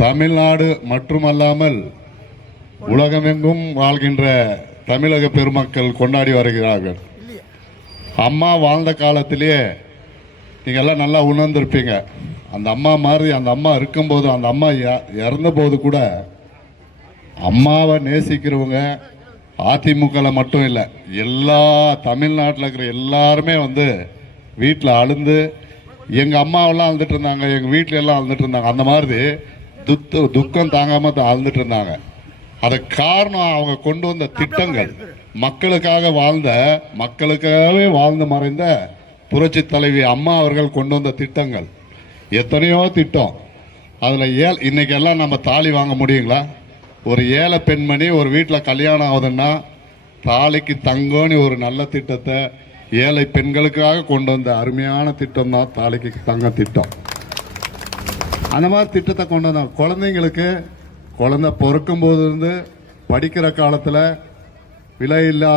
தமிழ்நாடு மட்டுமல்லாமல் உலகமெங்கும் வாழ்கின்ற தமிழக பெருமக்கள் கொண்டாடி வருகிறார்கள். அம்மா வாழ்ந்த காலத்திலேயே நீங்கள் எல்லாம் நல்லா உணர்ந்திருப்பீங்க. அந்த அம்மா மாதிரி அந்த அம்மா இருக்கும்போது, அந்த அம்மா இறந்த போது கூட அம்மாவை நேசிக்கிறவங்க அதிமுகவில் மட்டும் இல்லை, எல்லா தமிழ்நாட்டில் இருக்கிற எல்லாருமே வீட்டில் அழுந்து எங்கள் அம்மாவெல்லாம் அழுதுட்டு இருந்தாங்க, எங்கள் வீட்டில எல்லாம் அழுதுட்டு இருந்தாங்க. அந்த மாதிரி துக்கம் தாங்காமல் அழுதுட்டு இருந்தாங்க. அதுக்கு காரணம் அவங்க கொண்டு வந்த திட்டங்கள். மக்களுக்காகவே வாழ்ந்து மறைந்த புரட்சி தலைவி அம்மா அவர்கள் கொண்டு வந்த திட்டங்கள் எத்தனையோ திட்டம். அதில் இன்னைக்கு எல்லாம் நம்ம தாலி வாங்க முடியுங்களா? ஒரு ஏழை பெண்மணி ஒரு வீட்டில் கல்யாணம் ஆகுதுன்னா தாலிக்கு தங்கம்னு ஒரு நல்ல திட்டத்தை ஏழை பெண்களுக்காக கொண்டு வந்த அருமையான திட்டம் தான் தாலிக்கு தங்க திட்டம். அந்த மாதிரி திட்டத்தை கொண்டு வந்தாங்க. குழந்தைங்களுக்கு குழந்தை பிறக்கும் போது படிக்கிற காலத்தில் விலையில்லா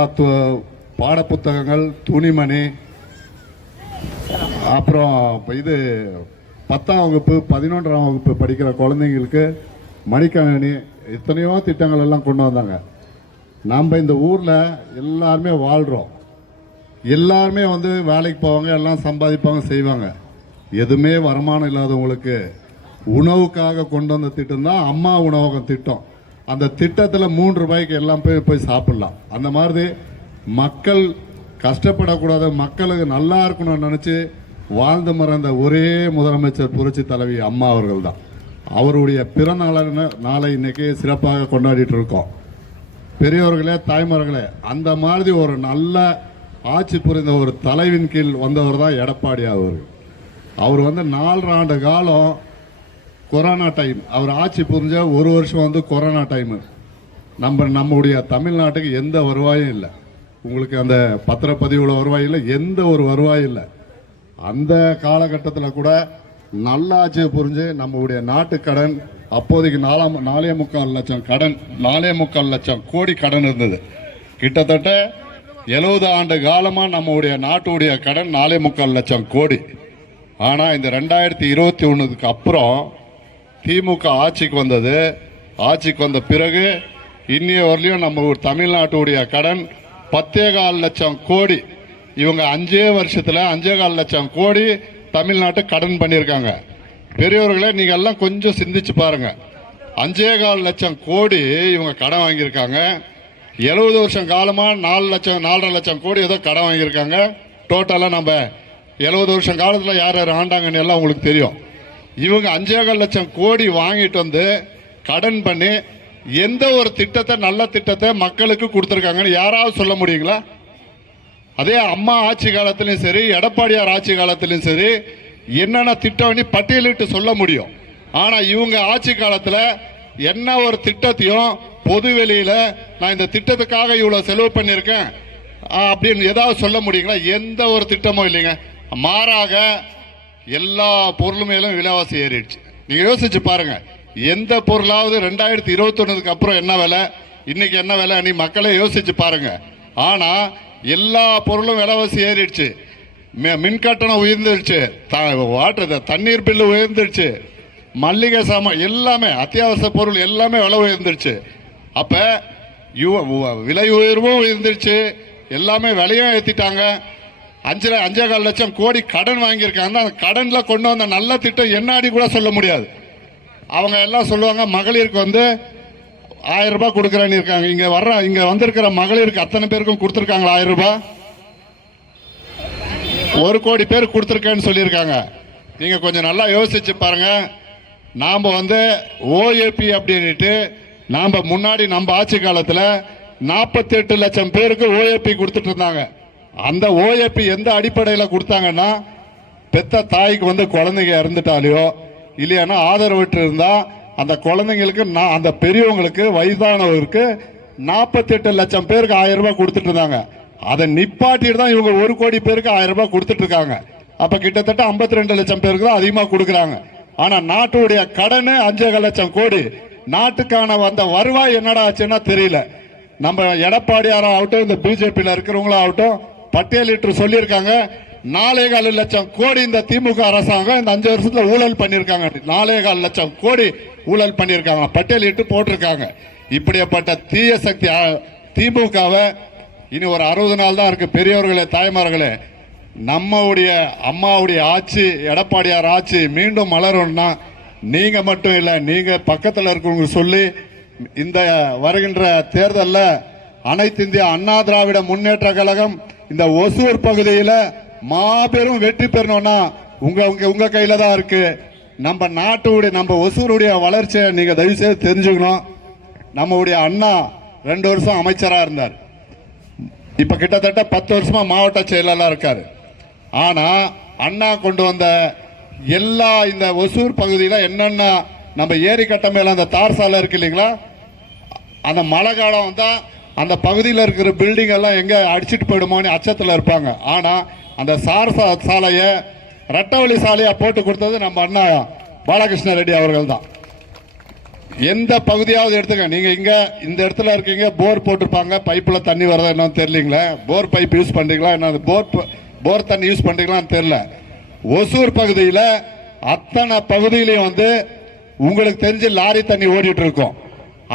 பாடப்புத்தகங்கள், துணிமணி, அப்புறம் இது 10ஆம் வகுப்பு 11ஆம் வகுப்பு படிக்கிற குழந்தைங்களுக்கு மடிக்கணினி, எத்தனையோ திட்டங்கள் எல்லாம் கொண்டு வந்தாங்க. நம்ம இந்த ஊரில் எல்லாருமே வாழ்கிறோம். எல்லாருமே வேலைக்கு போவாங்க, எல்லாம் சம்பாதிப்பாங்க, செய்வாங்க. எதுவுமே வருமானம் இல்லாதவங்களுக்கு உணவுக்காக கொண்டு வந்த திட்டம் தான் அம்மா உணவகம் திட்டம். அந்த திட்டத்தில் 3 ரூபாய்க்கு எல்லாம் போய் சாப்பிடலாம். அந்த மாதிரி மக்கள் கஷ்டப்படக்கூடாது, மக்களுக்கு நல்லா இருக்கணும்னு நினச்சி வாழ்ந்து மறைந்த ஒரே முதலமைச்சர் புரட்சி தலைவி அம்மா அவர்கள் தான். அவருடைய பிறந்த நாளை இன்னைக்கு சிறப்பாக கொண்டாடிட்டு இருக்கோம். பெரியவர்களே, தாய்மார்களே, அந்த மாதிரி ஒரு நல்ல ஆட்சி புரிந்த ஒரு தலைவின் கீழ் வந்தவர் தான் எடப்பாடி அவர்கள். அவர் 4 ஆண்டு காலம் கொரோனா டைம், அவர் ஆட்சி புரிஞ்ச 1 வருஷம் கொரோனா டைமு. நம்முடைய தமிழ்நாட்டுக்கு எந்த வருவாயும் இல்லை. உங்களுக்கு அந்த பத்திரப்பதிவுல வருவாய் இல்லை, எந்த ஒரு வருவாயும் இல்லை. அந்த காலகட்டத்தில் கூட நல்ல ஆட்சியை புரிஞ்சு நம்முடைய நாட்டு கடன் அப்போதைக்கு 4.25 லட்சம் கடன், 4.25 லட்சம் கோடி கடன் இருந்தது. கிட்டத்தட்ட 70 ஆண்டு காலமாக நம்முடைய நாட்டுடைய கடன் 4.25 லட்சம் கோடி. ஆனால் இந்த 2021க்கு அப்புறம் திமுக ஆட்சிக்கு வந்தது. ஆட்சிக்கு வந்த பிறகு இன்னைய வரலையும் நம்ம தமிழ்நாட்டுடைய கடன் 10.25 லட்சம் கோடி. இவங்க 5 வருஷத்தில் 5.25 லட்சம் கோடி தமிழ்நாட்டு கடன் பண்ணியிருக்காங்க. பெரியவர்களே, நீங்கள் எல்லாம் கொஞ்சம் சிந்திச்சு பாருங்க. 5.25 லட்சம் கோடி இவங்க கடன் வாங்கியிருக்காங்க. 70 வருஷம் காலமாக 4.5 லட்சம் கோடி ஏதோ கடன் வாங்கியிருக்காங்க. டோட்டலாக நம்ம 70 வருஷம் காலத்தில் யார் யார் ஆண்டாங்கன்னு எல்லாம் உங்களுக்கு தெரியும். இவங்க 5.25 லட்சம் கோடி வாங்கிட்டு கடன் பண்ணி எந்த ஒரு திட்டத்தை, நல்ல திட்டத்தை மக்களுக்கு கொடுத்துருக்காங்கன்னு யாராவது சொல்ல முடியுங்களா? அதே அம்மா ஆட்சி காலத்திலையும் சரி, எடப்பாடியார் ஆட்சி காலத்திலையும் சரி, என்னென்ன திட்டம் பட்டியலிட்டு சொல்ல முடியும். ஆனால் இவங்க ஆட்சி காலத்தில் என்ன ஒரு திட்டத்தையும் பொது வெளியில நான் இந்த திட்டத்துக்காக இவ்வளவு செலவு பண்ணியிருக்கேன் அப்படின்னு ஏதாவது சொல்ல முடியுங்களா? எந்த ஒரு திட்டமும் இல்லைங்க. மாறாக எல்லா பொருளுமேலும் விலைவாசி ஏறிடுச்சு. நீங்க யோசிச்சு பாருங்க, எந்த பொருளாவது 2021க்கு அப்புறம் என்ன விலை, இன்னைக்கு என்ன விலை, நீ மக்களே யோசிச்சு பாருங்க. ஆனா எல்லா பொருளும் விலைவாசி ஏறிடுச்சு. மின் கட்டணம் உயர்ந்துருச்சு, தண்ணீர் பில்லு உயர்ந்துருச்சு, மல்லிகை சாமான் எல்லாமே, அத்தியாவசிய பொருள் எல்லாமே விலை உயர்ந்துருச்சு. அப்ப விலை உயர்வும் உயர்ந்துருச்சு, எல்லாமே விலையும் ஏற்றிட்டாங்க. 5.25 லட்சம் கோடி கடன் வாங்கியிருக்காங்க. அந்த கடன்ல கொண்டு வந்த நல்ல திட்டம் என்னாடி கூட சொல்ல முடியாது. அவங்க எல்லாம் சொல்லுவாங்க, மகளிருக்கு 1000 ரூபாய் கொடுக்குறேன்னு இருக்காங்க. இங்க வந்திருக்கிற மகளிருக்கு அத்தனை பேருக்கும் கொடுத்துருக்காங்களா 1000 ரூபாய்? 1 கோடி பேர் கொடுத்துருக்கேன்னு சொல்லியிருக்காங்க. நீங்க கொஞ்சம் நல்லா யோசிச்சு பாருங்க. நாம ஓஏபி அப்படின்ட்டு நாம முன்னாடி நம்ம ஆட்சி காலத்தில் 48 லட்சம் பேருக்கு ஓஏபி கொடுத்துட்டு இருந்தாங்க. அந்த ஓஏபி எந்த அடிப்படையில் கொடுத்தாங்கன்னா, பெத்த தாய்க்கு குழந்தைங்க இறந்துட்டாலையோ இல்லையானா ஆதரவற்று இருந்தா அந்த குழந்தைங்களுக்கு, அந்த பெரியவங்களுக்கு, வயதானவருக்கு 48 லட்சம் பேருக்கு 1000 ரூபாய் கொடுத்துட்டு இருந்தாங்க. அதை நிப்பாட்டிட்டு தான் இவங்க 1 கோடி பேருக்கு 1000 ரூபாய் கொடுத்துட்டு இருக்காங்க. அப்ப கிட்டத்தட்ட 52 லட்சம் பேருக்கு தான் அதிகமாக கொடுக்குறாங்க. ஆனா நாட்டுடைய கடன் 5.25 லட்சம் கோடி. நாட்டுக்கான வந்த வருவாய் என்னடா ஆச்சுன்னா தெரியல. நம்ம எடப்பாடியார் ஆகட்டும், இந்த பிஜேபியில் இருக்கிறவங்களும் ஆகட்டும், பட்டியலிட்டு சொல்லியிருக்காங்க, 4.25 லட்சம் கோடி இந்த திமுக அரசாங்கம் இந்த 5 வருஷத்துல ஊழல் பண்ணிருக்காங்க. 4.25 லட்சம் கோடி ஊழல் பண்ணிருக்காங்க, பட்டியலிட்டு போட்டிருக்காங்க. இப்படிப்பட்ட தீய சக்தி திமுகவை இனி ஒரு 60 நாள் தான் இருக்கு. பெரியவர்களே, தாய்மார்களே, நம்முடைய அம்மாவுடைய ஆட்சி, எடப்பாடியார் ஆட்சி மீண்டும் மலரும்னா நீங்க மட்டும் இல்லை, நீங்க பக்கத்தில் இருக்கவங்க சொல்லி இந்த வருகின்ற தேர்தலில் அனைத்து இந்திய அண்ணா திராவிட முன்னேற்ற கழகம் இந்த ஒசூர் பகுதியில் மாபெரும் வெற்றி பெறணும்னா உங்க கையில தான் இருக்கு. நம்ம நாட்டுடைய, நம்ம ஒசூருடைய வளர்ச்சியை நீங்க தயவு செய்து தெரிஞ்சுக்கணும். நம்முடைய அண்ணா 2 வருஷம் அமைச்சராக இருந்தார். இப்ப கிட்டத்தட்ட 10 வருஷமா மாவட்ட செயலாளர் இருக்காரு. ஆனா அண்ணா கொண்டு வந்த எல்லா இந்த ஒசூர் பகுதியில் என்னென்ன நம்ம ஏரி கட்ட மேல அந்த தார் சாலை இருக்கு இல்லைங்களா, அந்த மழை காலம் வந்தா அந்த பகுதியில் இருக்கிற பில்டிங் எல்லாம் எங்க அடிச்சிட்டு போயிடுமோன்னு அச்சத்தில் இருப்பாங்க. ஆனா அந்த சாலையை ரெட்டவழி சாலையா போட்டு கொடுத்தது நம்ம அண்ணா பாலகிருஷ்ண ரெட்டி அவர்கள் தான். எந்த பகுதியாவது எடுத்துக்க, நீங்க இங்க இந்த இடத்துல இருக்கீங்க, போர் போட்டிருப்பாங்க, பைப்பில் தண்ணி வரதா என்னன்னு தெரியலீங்களா, போர் பைப் யூஸ் பண்றீங்களா, என்ன போர் தண்ணி யூஸ் பண்றீங்களான்னு தெரியல. ஒசூர் பகுதியில் அத்தனை பகுதியிலையும் வந்து உங்களுக்கு தெரிஞ்சு லாரி தண்ணி ஓடிட்டு இருக்கும்.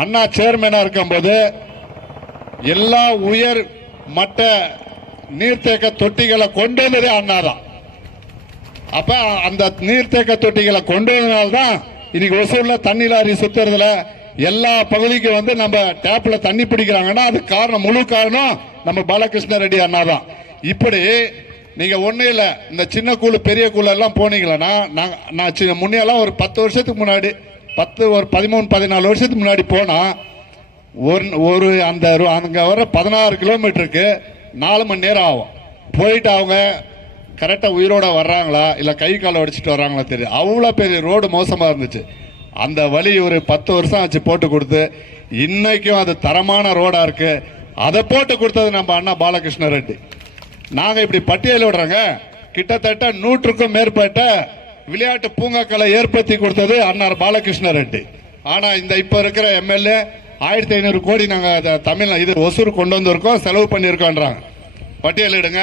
அண்ணா சேர்மேனா இருக்கும்போது எல்லா உயர் மட்ட நீர்த்தேக்க தொட்டிகளை கொண்டு வந்ததே அண்ணா தான். அப்ப அந்த நீர்த்தேக்க தொட்டிகளை கொண்டு வந்ததால்தான் இன்னைக்கு ஒசூர்ல தண்ணி லாரி சுத்துறதுல எல்லா பகுதிக்கு வந்து நம்ம டேப்ல தண்ணி பிடிக்கிறாங்கன்னா அது காரணம், முழு காரணம் நம்ம பாலகிருஷ்ண ரெட்டி அண்ணா தான். இப்படி நீங்க ஒண்ணு இல்ல, இந்த சின்ன கூழ் பெரிய கூழ் எல்லாம் போனீங்களா, நான் முன்னெல்லாம் ஒரு 10 வருஷத்துக்கு முன்னாடி, ஒரு 13-14 வருஷத்துக்கு முன்னாடி போனா ஒரு அந்த அங்க வர 16 கிலோமீட்டருக்கு 4 மணி நேரம் ஆகும். போயிட்டு அவங்க கரெக்டா உயிரோட வர்றாங்களா இல்ல கை காலை அடிச்சுட்டு வர்றாங்களா தெரியும். அவ்வளோ பெரிய ரோடு மோசமா இருந்துச்சு. அந்த வழி ஒரு 10 வருஷம் ஆச்சு போட்டு கொடுத்து, இன்னைக்கும் அது தரமான ரோடா இருக்கு. அதை போட்டு கொடுத்தது நம்ம அண்ணா பாலகிருஷ்ண ரெட்டி. நாங்க இப்படி பட்டியல் விடுறோங்க, கிட்டத்தட்ட 100க்கும் மேற்பட்ட விளையாட்டு பூங்காக்களை ஏற்படுத்தி கொடுத்தது அண்ணா பாலகிருஷ்ண ரெட்டி. ஆனா இந்த இப்ப இருக்கிற எம்எல்ஏ 1500 கோடி நாங்க தமிழ் இது ஒசூர் கொண்டு வந்திருக்கோம், செலவு பண்ணியிருக்கோன்றாங்க. பட்டியலிடுங்க,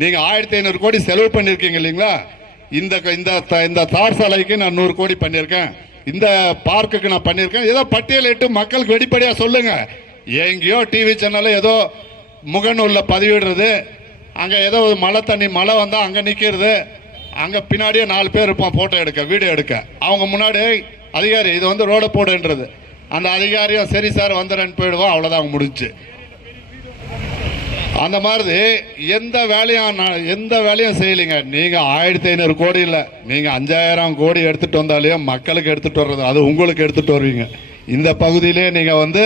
நீங்க 1500 கோடி செலவு பண்ணிருக்கீங்க இல்லைங்களா. இந்த தார் சாலைக்கு நான் 100 கோடி பண்ணியிருக்கேன், இந்த பார்க்குக்கு நான் பண்ணியிருக்கேன். ஏதோ பட்டியலிட்டு மக்களுக்கு வெளிப்படையா சொல்லுங்க. எங்கேயோ டிவி சேனல்ல ஏதோ முகநூல்ல பதிவிடுறது, அங்க ஏதோ மழை தண்ணி மழை வந்தா அங்க நிக்கிறது, அங்க பின்னாடியே 4 பேர் இருப்போம் போட்டோ எடுக்க வீடியோ எடுக்க. அவங்க முன்னாடி அதிகாரி இது வந்து ரோட போடுன்றது, அந்த அதிகாரியும் சரி சார் வந்துடுறேன்னு போயிடுவோம், அவ்வளோதான் முடிஞ்சு. அந்த மாதிரி எந்த வேலையும் செய்யலைங்க. நீங்க 1500 கோடி இல்லை, நீங்க 5000 கோடி எடுத்துட்டு வந்தாலையும் மக்களுக்கு எடுத்துட்டு வர்றது அது உங்களுக்கு எடுத்துட்டு வருவீங்க. இந்த பகுதியிலே நீங்க வந்து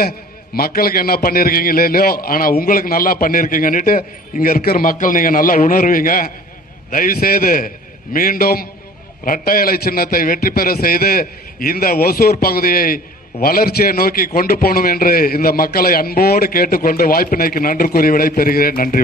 மக்களுக்கு என்ன பண்ணியிருக்கீங்க இல்லையோ, ஆனா உங்களுக்கு நல்லா பண்ணியிருக்கீங்கன்னுட்டு இங்க இருக்கிற மக்கள் நீங்க நல்லா உணர்வீங்க. தயவுசெய்து மீண்டும் இரட்டை இலை சின்னத்தை வெற்றி பெற செய்து இந்த ஒசூர் பகுதியை வளர்ச்சியை நோக்கி கொண்டு போகணும் என்று இந்த மக்களை அன்போடு கேட்டுக்கொண்டு வாய்ப்பினைக்கு நன்றி கூறி விடை பெறுகிறேன். நன்றி.